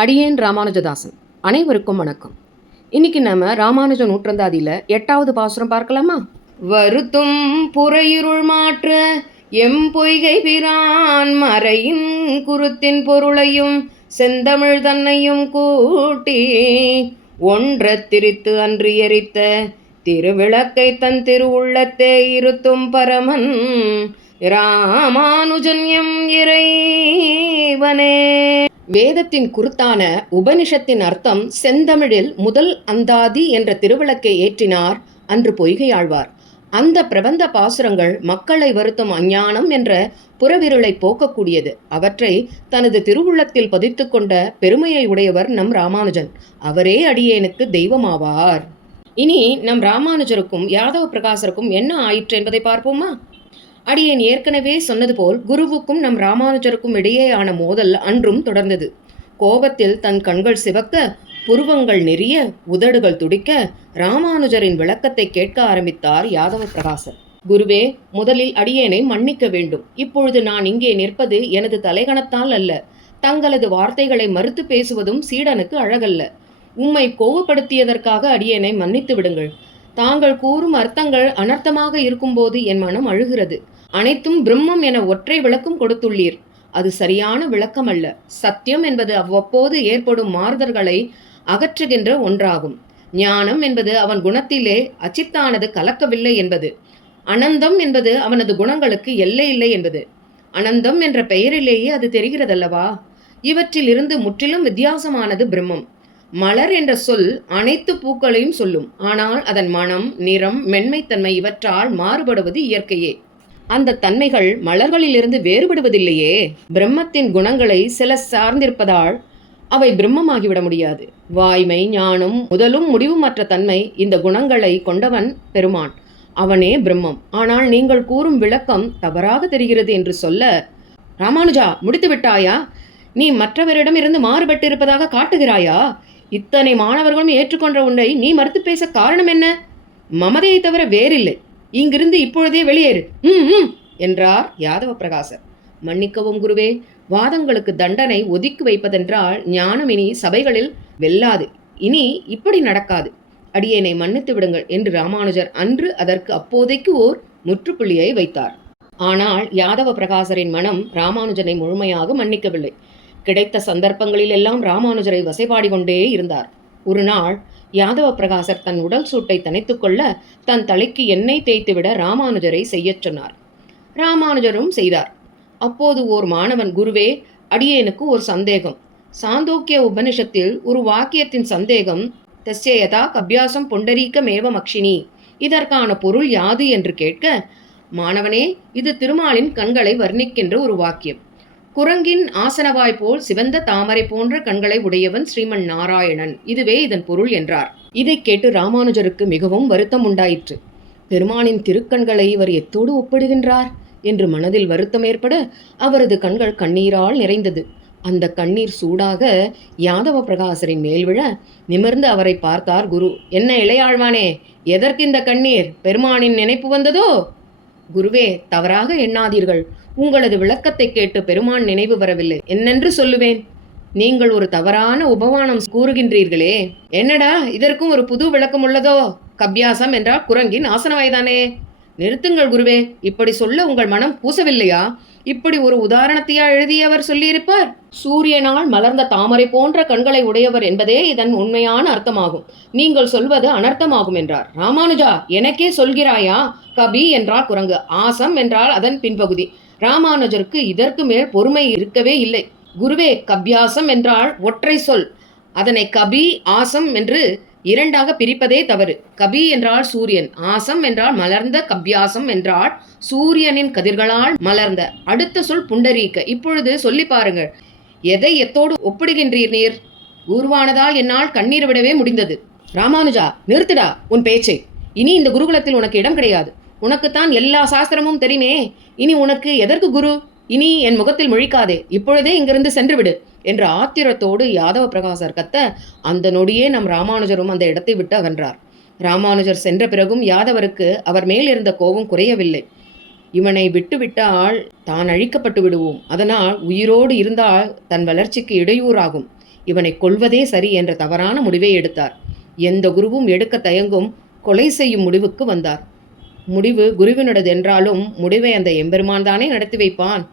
அடியேன் ராமானுஜதாசன். அனைவருக்கும் வணக்கம். இன்னைக்கு நம்ம ராமானுஜ நூற்றந்தாதியில் 8வது பாசுரம் பார்க்கலாமா? வருத்தும் புறையிருள் மாற்ற எம் பொய்கை பிரான் மறையின் குருத்தின் பொருளையும் செந்தமிழ் தன்னையும் கூட்டி ஒன்ற திரித்து அன்று எரித்த திருவிளக்கை தன் திருவுள்ளத்தே இருத்தும் பரமன் ராமானுஜன் எம் இறைவனே. வேதத்தின் குருத்தான உபனிஷத்தின் அர்த்தம் செந்தமிழில் முதல் அந்தாதி என்ற திருவிளக்கை ஏற்றினார் அன்று பொய்கை ஆழ்வார். அந்த பிரபந்த பாசுரங்கள் மக்களை வருத்தும் அஞ்ஞானம் என்ற புறவிருளை போக்கக்கூடியது. அவற்றை தனது திருவுள்ளத்தில் பதித்து கொண்ட பெருமையை உடையவர் நம் ராமானுஜன். அவரே அடியேனுக்கு தெய்வமாவார். இனி நம் ராமானுஜருக்கும் யாதவ பிரகாசருக்கும் என்ன ஆயிற்று என்பதை பார்ப்போமா? அடியேன் ஏற்கனவே சொன்னது போல் குருவுக்கும் நம் ராமானுஜருக்கும் இடையேயான மோதல் அன்றும் தொடர்ந்தது. கோபத்தில் தன் கண்கள் சிவக்க, புருவங்கள் நெறிய, உதடுகள் துடிக்க ராமானுஜரின் விளக்கத்தை கேட்க ஆரம்பித்தார் யாதவ பிரகாசர். குருவே, முதலில் அடியேனை மன்னிக்க வேண்டும். இப்பொழுது நான் இங்கே நிற்பது எனது தலைகணத்தால் அல்ல. தங்களது வார்த்தைகளை மறுத்து பேசுவதும் சீடனுக்கு அழகல்ல. உம்மை கோபப்படுத்தியதற்காக அடியேனை மன்னித்து விடுங்கள். தாங்கள் கூறும் அர்த்தங்கள் அனர்த்தமாக இருக்கும்போது என் மனம் அழுகிறது. அனைத்தும் பிரம்மம் என ஒற்றை விளக்கம் கொடுத்துள்ளீர். அது சரியான விளக்கம் அல்ல. சத்தியம் என்பது அவ்வப்போது ஏற்படும் மாறுதல்களை அகற்றுகின்ற ஒன்றாகும். ஞானம் என்பது அவன் குணத்திலே அச்சித்தானது கலக்கவில்லை என்பது. அனந்தம் என்பது அவனது குணங்களுக்கு எல்லை இல்லை என்பது. அனந்தம் என்ற பெயரிலேயே அது தெரிகிறதல்லவா? இவற்றில் இருந்து முற்றிலும் வித்தியாசமானது பிரம்மம். மலர் என்ற சொல் அனைத்து பூக்களையும் சொல்லும். ஆனால் அதன் மனம், நிறம், மென்மைத்தன்மை இவற்றால் மாறுபடுவது இயற்கையே. அந்த தன்மைகள் மலர்களிலிருந்து வேறுபடுவதில்லையே. பிரம்மத்தின் குணங்களை சில சார்ந்திருப்பதால் அவை பிரம்மமாகிவிட முடியாது. வாய்மை, ஞானம், முதலும் முடிவுமற்ற தன்மை இந்த குணங்களை கொண்டவன் பெருமான். அவனே பிரம்மம். ஆனால் நீங்கள் கூறும் விளக்கம் தவறாக தெரிகிறது என்று சொல்ல, ராமானுஜா, முடித்து விட்டாயா? நீ மற்றவரிடம் இருந்து மாறுபட்டு இருப்பதாக காட்டுகிறாயா? இத்தனை மாணவர்களும் ஏற்றுக்கொண்ட உன்னை நீ மறுத்து பேச காரணம் என்ன? மமதையை தவிர வேறில்லை. இங்கிருந்து இப்பொழுதே வெளியேறு என்றார் யாதவ பிரகாசர். மன்னிக்கவும் குருவே, வாதங்களுக்கு தண்டனை ஒதுக்கி வைப்பதென்றால் ஞானம் இனி சபைகளில் வெல்லாது. இனி இப்படி நடக்காது. அடியேனை மன்னித்து விடுங்கள் என்று ராமானுஜர் அன்று அதற்கு அப்போதைக்கு ஓர் முற்றுப்புள்ளியை வைத்தார். ஆனால் யாதவ பிரகாசரின் மனம் ராமானுஜனை முழுமையாக மன்னிக்கவில்லை. கிடைத்த சந்தர்ப்பங்களில் எல்லாம் ராமானுஜரை வசைபாடி கொண்டே இருந்தார். ஒரு நாள் யாதவ பிரகாசர் தன் உடல் சூட்டை தணித்துக் கொள்ள தன் தலைக்கு எண்ணெய் தேய்த்துவிட ராமானுஜரை செய்யச் சொன்னார். ராமானுஜரும் செய்தார். அப்போது ஓர் மாணவன், குருவே, அடியேனுக்கு ஒரு சந்தேகம். சாந்தோக்கிய உபனிஷத்தில் ஒரு வாக்கியத்தின் சந்தேகம், தஸ்யதா அபியாசம் புண்டரீகமேவ மக்ஷினி, இதற்கான பொருள் யாது என்று கேட்க, மாணவனே, இது திருமாலின் கண்களை வர்ணிக்கின்ற ஒரு வாக்கியம். குரங்கின் ஆசனவாய் போல் சிவந்த தாமரை போன்ற கண்களை உடையவன் ஸ்ரீமன் நாராயணன், இதுவே இதன் பொருள் என்றார். இதை கேட்டு ராமானுஜருக்கு மிகவும் வருத்தம் உண்டாயிற்று. பெருமானின் திருக்கண்களை இவர் எத்தோடு ஒப்பிடுகின்றார் என்று மனதில் வருத்தம் ஏற்பட அவரது கண்கள் கண்ணீரால் நிறைந்தது. அந்த கண்ணீர் சூடாக யாதவ பிரகாசரின் மேல் விழ நிமிர்ந்து அவரை பார்த்தார் குரு. என்ன இளையாழ்வானே, எதற்கு இந்த கண்ணீர்? பெருமானின் நினைப்பு வந்ததோ? குருவே, தவறாக எண்ணாதீர்கள். உங்களது விளக்கத்தை கேட்டு பெருமான் நினைவு வரவில்லை. என்னென்று சொல்லுவேன்? நீங்கள் ஒரு தவறான உபமானம் கூறுகின்றீர்களே. என்னடா, இதற்கும் ஒரு புது விளக்கம் உள்ளதோ? கபியாசம் என்றால் குரங்கின் ஆசனவாய்தானே. நிறுத்துங்கள் குருவே, இப்படி சொல்ல உங்கள் மனம் கூசவில்லையா? இப்படி ஒரு உதாரணத்தையா எழுதியவர் சொல்லியிருப்பார்? சூரியனால் மலர்ந்த தாமரை போன்ற கண்களை உடையவர் என்பதே இதன் உண்மையான அர்த்தமாகும். நீங்கள் சொல்வது அனர்த்தமாகும் என்றார். ராமானுஜா, எனக்கே சொல்கிறாயா? கபி என்றால் குரங்கு, ஆசம் என்றால் அதன் பின்பகுதி. ராமானுஜருக்கு இதற்கு மேல் பொறுமை இருக்கவே இல்லை. குருவே, கபியாசம் என்றால் ஒற்றை சொல். அதனை கபி, ஆசம் என்று இரண்டாக பிரிப்பதே தவறு. கபி என்றால் சூரியன், ஆசம் என்றால் மலர்ந்த, கபியாசம் என்றால் சூரியனின் கதிர்களால் மலர்ந்த. அடுத்த சொல் புண்டரீக. இப்பொழுது சொல்லி பாருங்கள், எதை எத்தோடு ஒப்பிடுகின்றீர் நீர்? குருவானதால் என்னால் கண்ணீர் விடவே முடிந்தது. ராமானுஜா, நிறுத்துடா உன் பேச்சை. இனி இந்த குருகுலத்தில் உனக்கு இடம் கிடையாது. உனக்குத்தான் எல்லா சாஸ்திரமும் தெரியுமே. இனி உனக்கு எதற்கு குரு? இனி என் முகத்தில் முழிக்காதே. இப்பொழுதே இங்கிருந்து சென்று விடு என்ற ஆத்திரத்தோடு யாதவ பிரகாசர் கத்த, அந்த நொடியே நம் ராமானுஜரும் அந்த இடத்தை விட்டு அகன்றார். ராமானுஜர் சென்ற பிறகும் யாதவருக்கு அவர் மேல் இருந்த கோபம் குறையவில்லை. இவனை விட்டுவிட்டால் தான் அழிக்கப்பட்டு விடுவோம். அதனால் உயிரோடு இருந்தால் தன் வளர்ச்சிக்கு இடையூறாகும். இவனை கொல்வதே சரி என்ற தவறான முடிவை எடுத்தார். எந்த குருவும் எடுக்க தயங்கும் கொலை செய்யும் முடிவுக்கு வந்தார். முடிவு குருவினுடையது என்றாலும் முடிவை அந்த எம்பெருமான் தானே நடத்தி வைப்பான்.